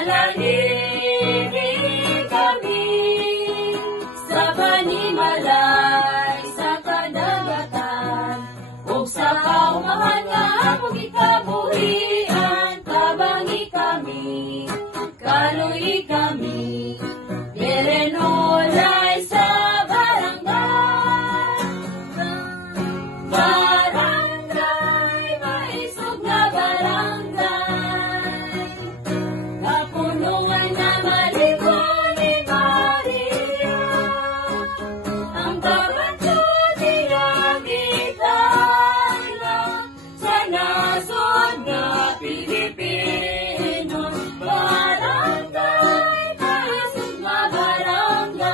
Manalangin kami sa panimalay sa kadagatan ug sa kaumahan nga among gikabuhian. Tabangi kami, kaluy kami, Direnulay sa barangay. Barangay, maisog na barangay. Kapunungan na malikon ni Maria. Ang kabanto dinamitaila sa nasod na Pilipino. Barangay, maisog na barangay.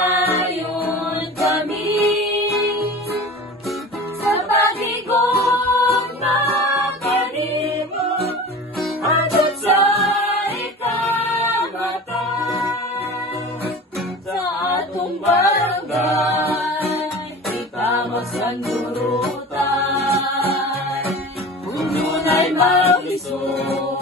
Nakadayon kami sa paligong na kanimo agad sa ikamatay. Sa atong barangay ikamasandurutay, kung yun ay mag-isog